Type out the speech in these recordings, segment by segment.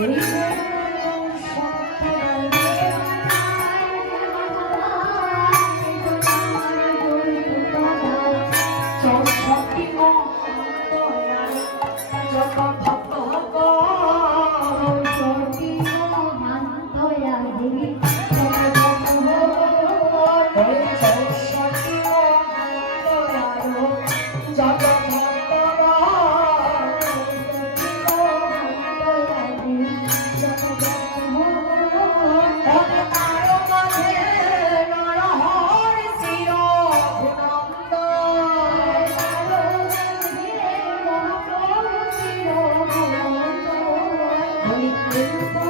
Hey. Thank you.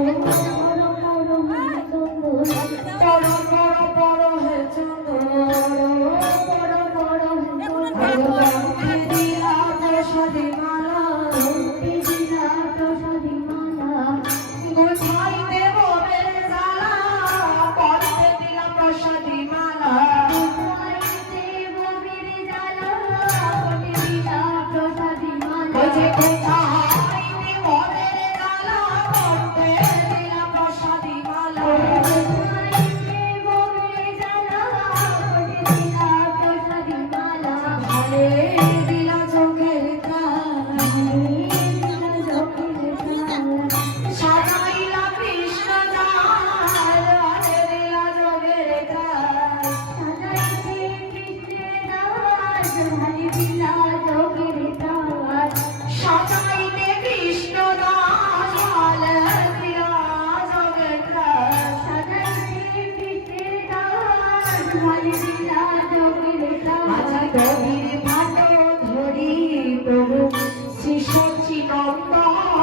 可以吗 ধরি প্রভু শ্রী সচিনন্দন